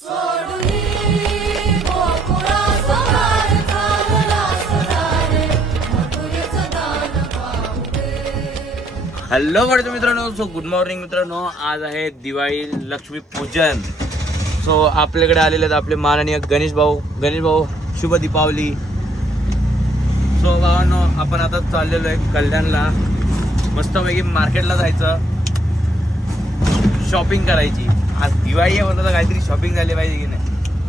Hello वडील मित्रांनो, so good morning मित्रांनो. आज आहे दिवाळी लक्ष्मी पूजन. सो आपल्याकडे आलेले आहेत आपले माननीय गणेश भाऊ शुभ दीपावली. सो भावांनो, आपण आता चाललेलो आहे कल्याणला. मस्तपैकी मार्केटला जायचं, शॉपिंग करायची. आज दिवाळी आहे म्हणलं तर काहीतरी शॉपिंग झाली पाहिजे की नाही.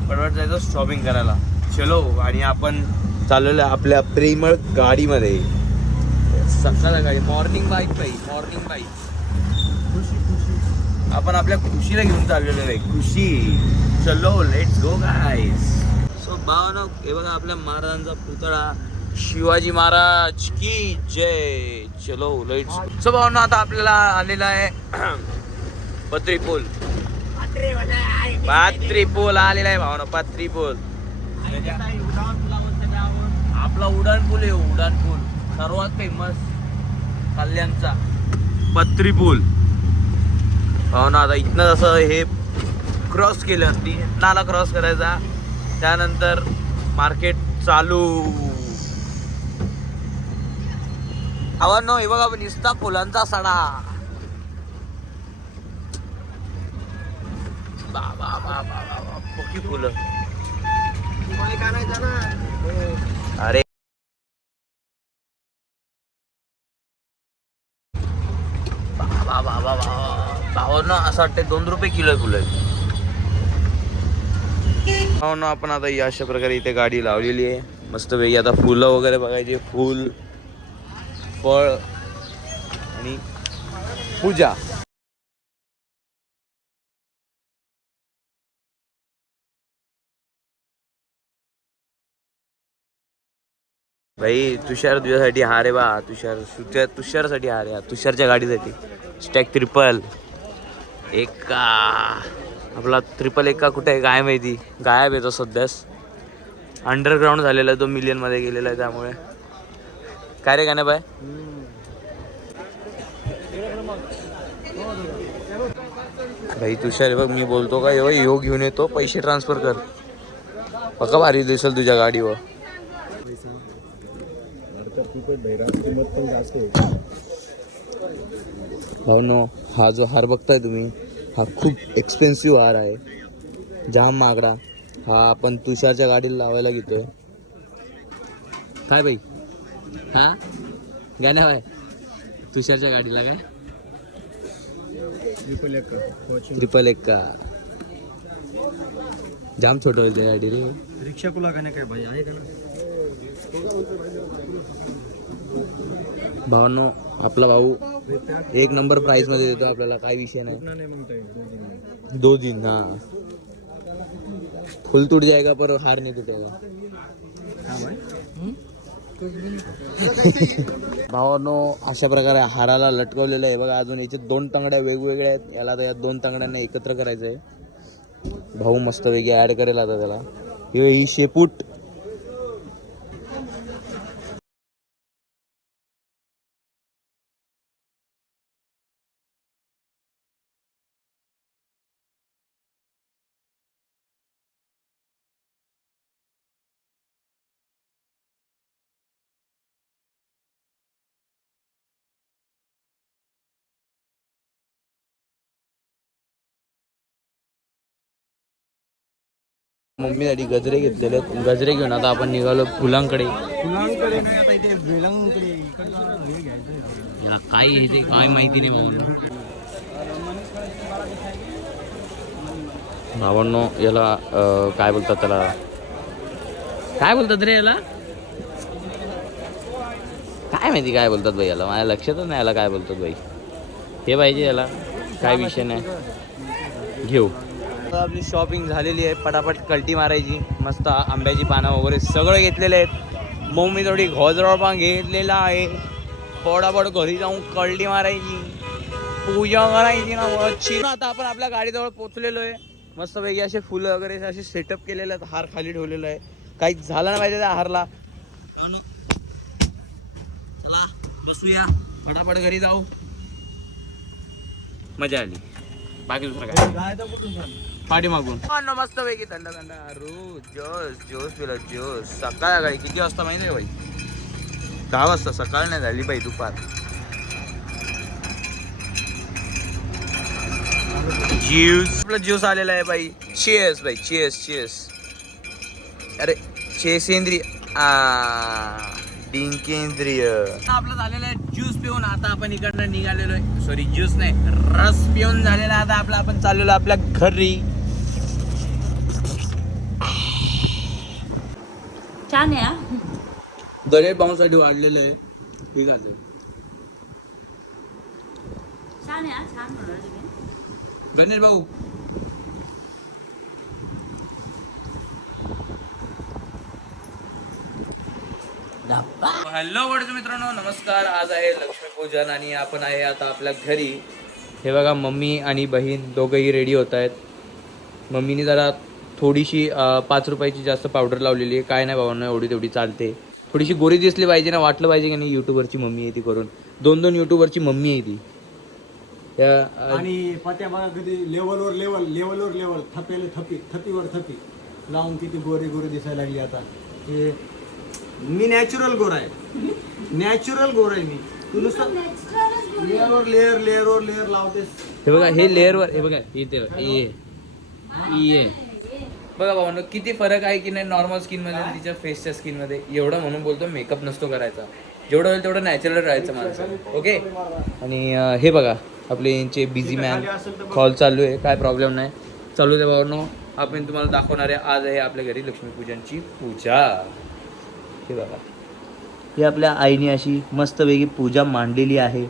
पटपट जायचं शॉपिंग करायला. चलो. आणि आपण चाललेलो आहे आपल्या प्रेमळ गाडीमध्ये. सकाळ गाडी मॉर्निंग बाईक आपण आपल्या खुशीला घेऊन चाललेलो आहे. खुशी. चलो लेट्स गो गाईज. सो भावांनो, हे बघा आपल्या महाराजांचा पुतळा, शिवाजी महाराज की जय. चलो लेट्स. सो भावांनो, आता आपल्याला आलेला आहे पत्री पूल आलेला आहे भावांनो. पत्री पूल आपला उड्डाण पूल आहे. उड्डाण पूल सर्वात फेमस कल्याणचा पत्री पूल. हो ना. आता इथनं जसं हे क्रॉस केलं, नाला क्रॉस करायचा, त्यानंतर मार्केट चालू. आव्हान हे बघा, निस्ता फुलांचा सडा. पक्की फुलं. अरे भावांनो, असं वाटतं 2 रुपये किलो आहे फुलं. भावांनो, आपण आता या अशा प्रकारे इथे गाडी लावलेली आहे. मस्त पैकी आता फुलं वगैरे बघायची. फुल, फळ आणि पूजा. भाई तुषार तुझ्यासाठी हार आहे बा. तुषारसाठी हार आहे. तुषारच्या गाडीसाठी स्टॅक ट्रिपल एका. आपला ट्रिपल एका कुठे आहे काय माहिती, गायब आहे तो सध्याच. अंडरग्राऊंड झालेला आहे तो, मिलियनमध्ये गेलेला आहे. त्यामुळे काय रे गाण्या बाय. भाई तुषार बघ, मी बोलतो का यो घेऊन येतो, पैसे ट्रान्सफर कर. पक्का भारी दिसेल तुझ्या गाडीवर. भावनो, हा जो हार बघताय तुम्ही, हा खूप एक्सपेन्सिव्ह हार आहे, जाम महागडा. हा आपण तुषारच्या गाडीला लावायला घेतोय. काय बाई, हा गाण्या बाय तुषारच्या गाडीला काय ट्रिपल एक्का. जाम छोटं होईल त्या गाडी रे. रिक्षा कुला गाण्या काय भाई आहे का ना. भावांनो, आपला भाऊ 1 नंबर प्राइस मध्ये देतो आपल्याला, काही विषय नाही. 2 दिन. हा, फुल तुट जाएगा पर हार नाही तुटेगा. भावांनो, अशा प्रकारे हाराला लटकवलेलं आहे बघा. अजून याचे 2 तंगड्या वेगवेगळ्या आहेत. याला आता या 2 तंगड्यांना एकत्र करायचं आहे. भाऊ मस्त वेगळी ऍड करेल आता त्याला. ही शेपूट. मम्मीसाठी गजरे घेतलेले आहेत. गजरे घेऊन आता आपण निघालो फुलांकडे. याला काय हे ते काय माहिती नाही भावांनो. याला काय बोलतात, त्याला काय बोलतात रे, याला काय माहिती काय बोलतात बाई. याला माझ्या लक्षातच नाही याला काय बोलतात बाई. हे पाहिजे याला, काय विषय नाही, घेऊ. आपली शॉपिंग झालेली आहे. पटापट कल्टी मारायची. मस्त आंब्याची पानं वगैरे सगळं घेतलेले आहेत. मम्मी थोडी घोजराळ पण घेतलेला आहे. पटापट घरी जाऊन कल्टी मारायची, पूजा करायची ना अच्छी. आता आपण आपल्या गाडीजवळ पोचलेलो आहे. मस्तपैकी असे फुलं वगैरे असे सेटअप केलेले आहेत. हार खाली ठेवलेला आहे. काहीच झालं नाही पाहिजे त्या हारला. चला बसूया, फटाफट घरी जाऊ. मजा आली, बाकी दुसरं काय. पाठी मागून मस्त पैकी थंड थंड जोस जोस पिला जोस. सकाळी किती वाजता माहिती आहे भाई? 10 वाजता. सकाळ नाही झाली बाई, दुपार. ज्यूस, आपला ज्यूस आलेला आहे बाई. चीयर्स बाई, चीयर्स चीयर्स. अरे चेसेंद्रिय डिंकेंद्रिय. आपलं झालेलं आहे ज्यूस पिऊन. आता आपण इकडनं निघालेलो आहे. सॉरी, ज्यूस नाही, रस पिऊन झालेला. आता आपण चाललेलो आपल्या घरी. छान आहे. गणेश भाऊसाठी वाढलेलं आहे. ठीक आहे, छान आहे. छान बनवलं तुम्ही. गणेश भाऊ. हॅलो वडील मित्रांनो, नमस्कार. आज आहे लक्ष्मीपूजन आणि आपण आहे आता आपल्या घरी. हे बघा, मम्मी आणि बहीण दोघंही रेडी होत आहेत. मम्मीने जरा थोडीशी 5 रुपयाची जास्त पावडर लावलेली आहे. काय नाही बाबांना, एवढी तेवढी चालते. थोडीशी गोरी दिसली पाहिजे ना, वाटलं पाहिजे की नाही युट्यूबरची मम्मी आहे ती. करून 2 युट्यूबरची मम्मी आहे ती. आणि पत्या बघा किती लेवलवर थपेले थपीवर थपी लावून किती गोरी दिसायला लागली आता. ते मी नॅचरल गोरा आहे. नॅचरल गोरा आहे मी. तू नुसतं लेअरवर लावतेस. हे बघा, हे लेअरवर. हे बघा इथे ये बघा भाऊ, किती फरक आहे की नाही नॉर्मल स्किन मध्ये आणि तिच्या फेसच्या स्किन मध्ये. एवढं म्हणून बोलतो मेकअप नसतो करायचा. जेवढं होईल तेवढं नॅचरल राहायचं माणसं. ओके. आणि हे बघा, आपले यांचे बिझी मॅन कॉल चालू आहे. काय प्रॉब्लेम नाही, चालू दे भावांनो. आपण तुम्हाला दाखवणार आहे. आज आहे आपल्या घरी लक्ष्मीपूजनची पूजा. हे बघा, ही आपल्या आईने अशी मस्तपैकी पूजा मांडलेली आहे.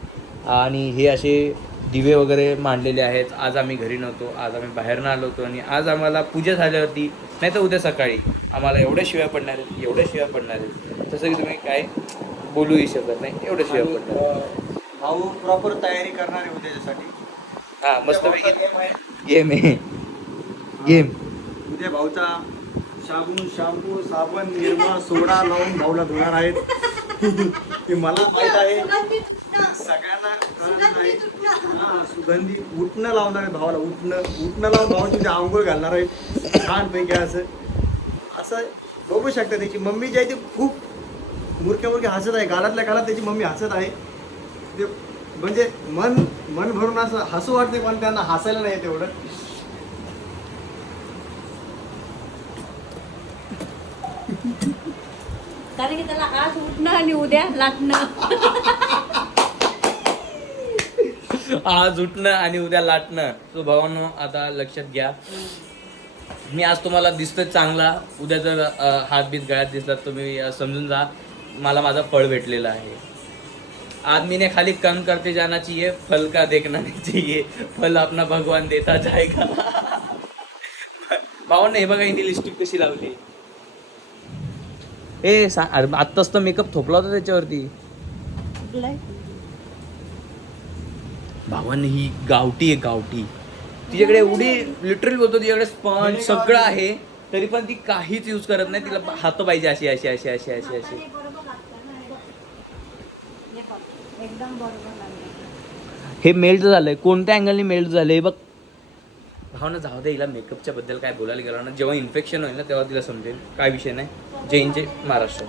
आणि हे असे दिवे वगैरे मांडलेले आहेत. आज आम्ही घरी नव्हतो, आज आम्ही बाहेरनं आलो होतो. आणि आज आम्हाला पूजा झाल्यावरती, नाही तर उद्या सकाळी आम्हाला एवढ्या शिव्या पडणार आहेत. तसं की तुम्ही काय बोलूही शकत नाही, एवढ्या शिव्या पडणार आहेत. भाऊ प्रॉपर तयारी करणार आहे उद्याच्यासाठी. हां, मस्तपैकी गेम आहे. गेम उद्या भाऊचा शॅम्पू साबण निरमा सोडा लावून भाऊला धुणार आहेत. ते मला माहित आहे, सगळ्यांना कळत नाही. सुगंधी उठणं लावणार आहे भावाला. उठणं लावून भाऊ तुझ्या आंघोळ घालणार आहे छानपैकी. असं बघू शकता. त्याची मम्मी जी आहे ती खूप मुरक्या हसत आहे. गालातल्या गालात त्याची मम्मी हसत आहे. ते म्हणजे मन भरून असं हसू वाटते, पण त्यांना हसायला नाही तेवढं. कारण की त्याला आज उठणं आणि उद्या लाटणं. आज उठणं आणि उद्या लाटणं. तो भावांनो, आता लक्षात घ्या. मी आज तुम्हाला दिसतोय चांगला. उद्या जर हातबीत गळ्यात दिसला तुम्ही समजून जा, मला माझं फळ भेटलेलं आहे. आदमी ने खाली काम करते जाना चाहिए, फल का देखना नहीं चाहिए. फल अपना भगवान देता जाएगा. भावांनो, हे बघा, हिने लिपस्टिक कशी लावली. आत्ताच तर मेकअप थोपला होता त्याच्यावरती. भावांनी ही गावठी आहे, गावठी. तिच्याकडे एवढी लिटरली बोलतो, तिच्याकडे स्पंज सगळं आहे, तरी पण ती काहीच यूज करत नाही. तिला हात पाहिजे अशी अशी अशी अशी अशी अशी. हे मेल्ट झालंय. कोणत्या अँगलने मेल्ट झालंय बघ. भावना जाऊ दे, हिला मेकअपच्या बद्दल काय बोलायला गेला ना, जेव्हा इन्फेक्शन होईल ना तेव्हा तिला समजेल. काय विषय नाही. जय महाराष्ट्र.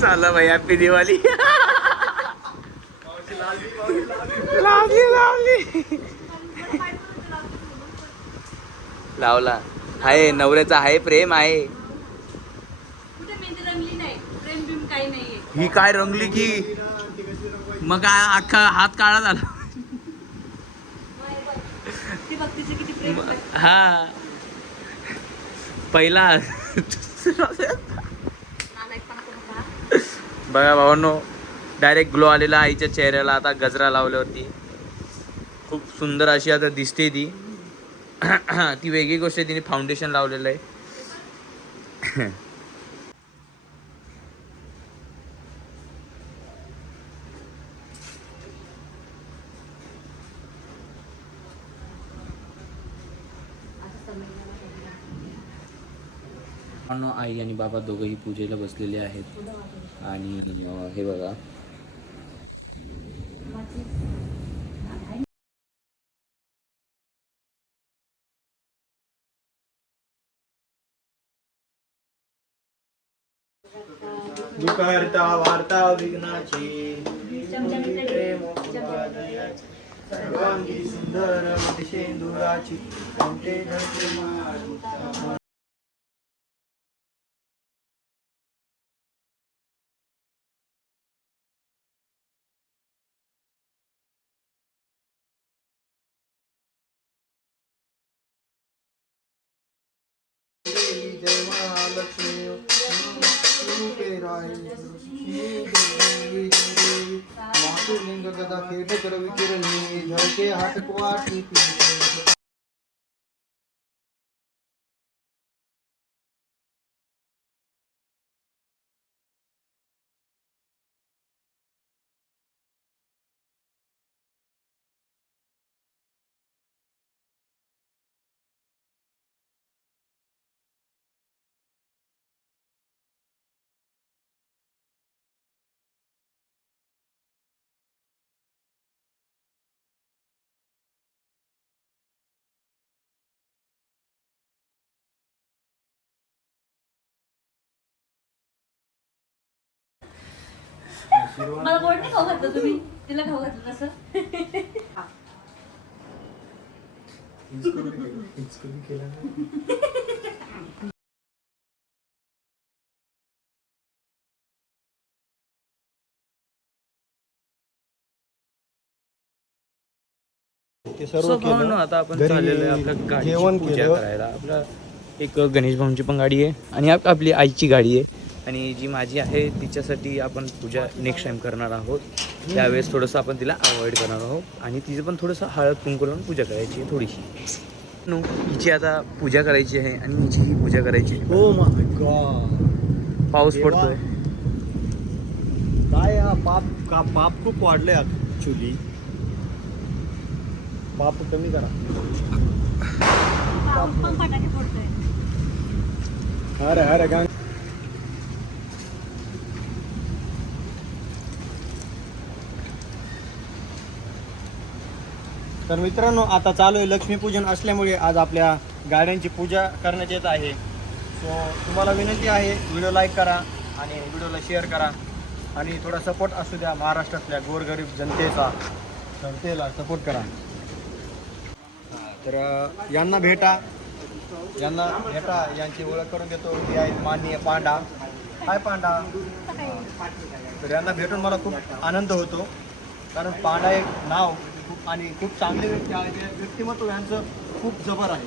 चला भाई, हॅपी दिवाळी. लावला आहे. नवऱ्याचा आहे, प्रेम आहे. ही काय रंगली की मग काय अख्खा हात काळा झाला. हा, पहिला बघा भावांनो, डायरेक्ट ग्लो आलेला आईच्या चेहऱ्याला. आता गजरा लावल्यावरती खूप सुंदर अशी आता दिसते ती. ती वेगळी गोष्ट आहे, तिने फाउंडेशन लावलेलं आहे. आई आणि बाबा दोघंही पूजेला बसलेले आहेत. आणि हे बघा, दुःखहर्ता वार्ता विघ्नाची प्रेम सर्वांगी सुंदर शेंदुराची कंठे घरचे माळ. जय महालक्ष्मी मातुलिंग गदा खेट कर विकिरणी झळके हात कुवाटी मला गोड नाही खाऊ घातलं तुम्ही, तिला खाऊ घातलं तसं. ते So, सर्व भावांनो, केलं. आता आपण घरी चाललेलो आहे आपल्या गाडीची जेवण पूजा केलं. करायला. आपला एक गणेश भाऊंची पण गाडी आहे आणि आपली आईची गाडी आहे आणि जी माझी आहे तिच्यासाठी आपण पूजा नेक्स्ट टाइम करणार आहोत. त्यावेळेस थोडंसं आपण तिला अवॉइड करणार आहोत आणि तिचं पण थोडंसं हळद कुंकू लावून पूजा करायची आहे थोडीशी. हिची आता पूजा करायची आहे आणि हिचीही पूजा करायची आहे. Oh my God. पाऊस देवा. पडतोय. काय हा पाप खूप वाढलंय ऍक्च्युली. पाप कमी करा. पाऊस पण फटाके फोडतोय. अरे अरे गाण तर मित्रांनो, आता चालू आहे लक्ष्मीपूजन असल्यामुळे आज आपल्या गाड्यांची पूजा करण्यात येत आहे. सो तुम्हाला विनंती आहे, व्हिडिओ लाईक करा आणि व्हिडिओला शेअर करा आणि थोडा सपोर्ट असू द्या महाराष्ट्रातल्या गोरगरीब जनतेला सपोर्ट करा. तर यांना भेटा यांची ओळख करून देतो. हे आहेत माननीय पांडा. हाय पांडा. तर यांना भेटून मला खूप आनंद होतो, कारण पांडा एक नाव खूप चांगले व्यक्तिमत्व यांचं खूप जबर आहे.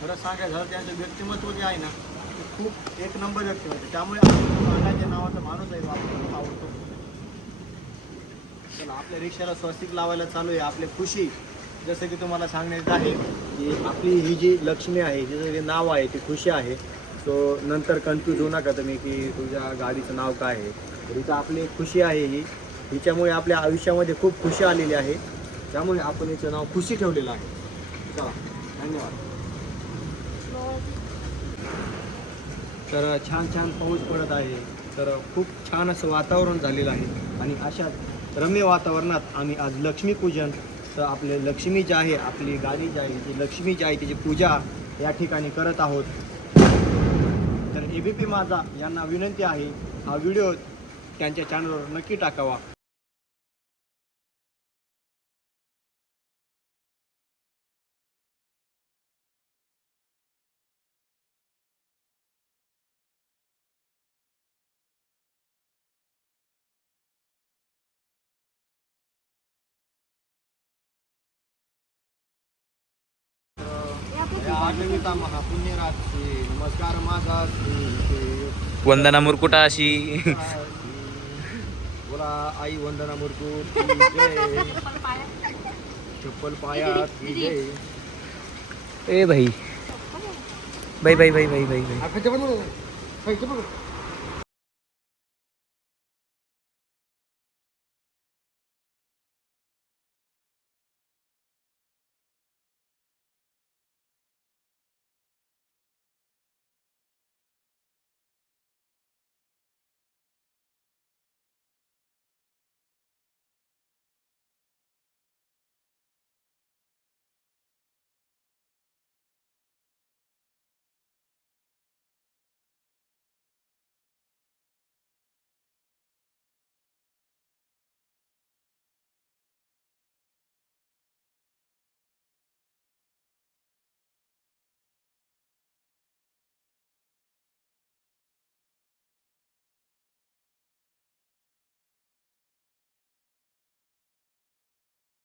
खरं सांगायचं झालं त्यांचं व्यक्तिमत्व जे आहे ना, ते खूप एक नंबर व्यक्तिमत्व. त्यामुळे पांडाच्या नावाचा माणूस आहे, आपल्याला आवडतो. चला, आपल्या रिक्षाला स्वस्तिक लावायला चालू आहे. आपली खुशी, जसं की तुम्हाला सांगण्यात आहे की आपली ही जी लक्ष्मी आहे, जिचं जे नाव आहे ते खुशी आहे. सो नंतर कन्फ्यूज होऊ नका तुम्ही की तुझ्या गाडीचं नाव काय आहे. तर हिचं आपली खुशी आहे. हिच्यामुळे आपल्या आयुष्यामध्ये खूप खुशी आलेली आहे. त्यामुळे आपण हिचं नाव खुशी ठेवलेलं आहे. चला, धन्यवाद. तर छान पाऊस पडत आहे. तर खूप छान असं वातावरण झालेलं आहे आणि अशाच रम्य वातावरणात आम्ही आज लक्ष्मीपूजन, तर आपले लक्ष्मी जी आहे, आपली गाडी जी आहे, ती लक्ष्मी जी आहे तिची पूजा या ठिकाणी करत आहोत. तर ABP माझा यांना विनंती आहे, हा व्हिडिओ त्यांच्या चॅनलवर नक्की टाकावा. आठवीचा महापुण्यरात्री नमस्कार माझा वंदना मुरकुटा अशी. बोला आई वंदना मुरकुट की जय. चप्पल पायात की जय. ए भाई बाई बाई बाई बाई बाई बाई.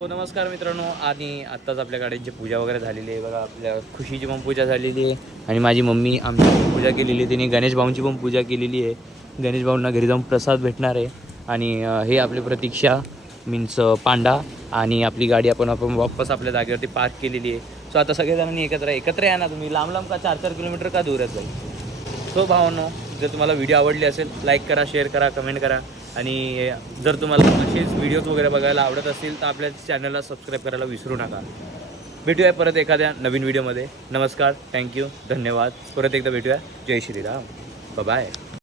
नमस्कार मित्रांनो, आणि आत्ताच आपल्या गाड्यांची पूजा वगैरे झालेली आहे बघा. आपल्या खुशीची पण पूजा झालेली आहे आणि माझी मम्मी आमची पण पूजा केलेली आहे. तिने गणेश भाऊंची पण पूजा केलेली आहे. गणेश भाऊंना घरी जाऊन प्रसाद भेटणार आहे. आणि हे आपली प्रतीक्षा मीन्स पांडा आणि आपली गाडी आपण वापस आपल्या जागेवरती पार्क केलेली आहे. सो आता सगळेजणांनी एकत्र या ना. तुम्ही लांब लांब का 4-4 किलोमीटर का दूर आहेत बाई. सो भावांनो, जर तुम्हाला व्हिडिओ आवडली असेल लाईक करा, शेअर करा, कमेंट करा. आणि जर तुम्हाला असेच व्हिडिओज वगैरे बघायला आवडत असतील तर आपल्या चॅनलला सबस्क्राईब करायला विसरू नका. भेटूया परत एखाद्या नवीन व्हिडिओमध्ये. नमस्कार, थँक्यू, धन्यवाद. परत एकदा भेटूया. जय श्रीराम, बाय.